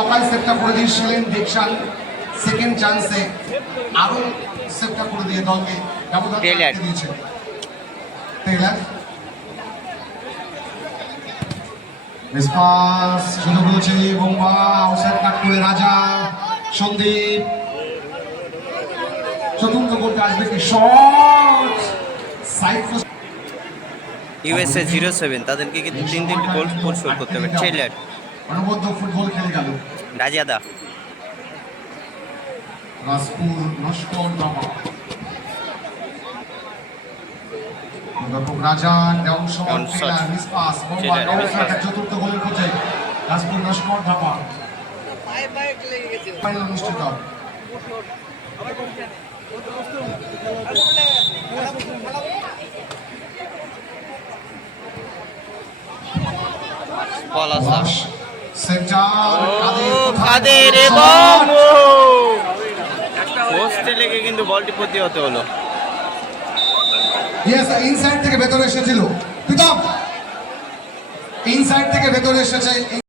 Local সেটটা করে দিয়েছিলেন দেখশান সেকেন্ড চান্সে আরও সেটটা করে দিয়ে দলকে ব্যবধান দিয়েছে টেইলার মিসপাস সুযোগ রয়েছে বোম্বা আউটসাইড কাট করে রাজা সন্দীপ। চতুর্থ গোলটা আসবে কি? Shot side USA zero seven তাদেরকে কিন্তু তিন তিনটি গোল পরিশোধ করতে হবে। ট্রেলার অনবদ্য ফুটবল খেলে। রাজিয়াদা রাজপুর নস্কর ব্যাপক Raja down shot Down miss pass বোম্বা down shot চতুর্থ গোলের নস্কর ফাইনাল অনুষ্ঠিত। হবে। সেন্টার। কাদের এবং পোস্টে লেগে কিন্তু বলটি প্রতিহত হলো। ইয়েস ইনসাইড থেকে ভেতরে এসেছিল। প্রীতম ইনসাইড থেকে ভেতরে এসেছে।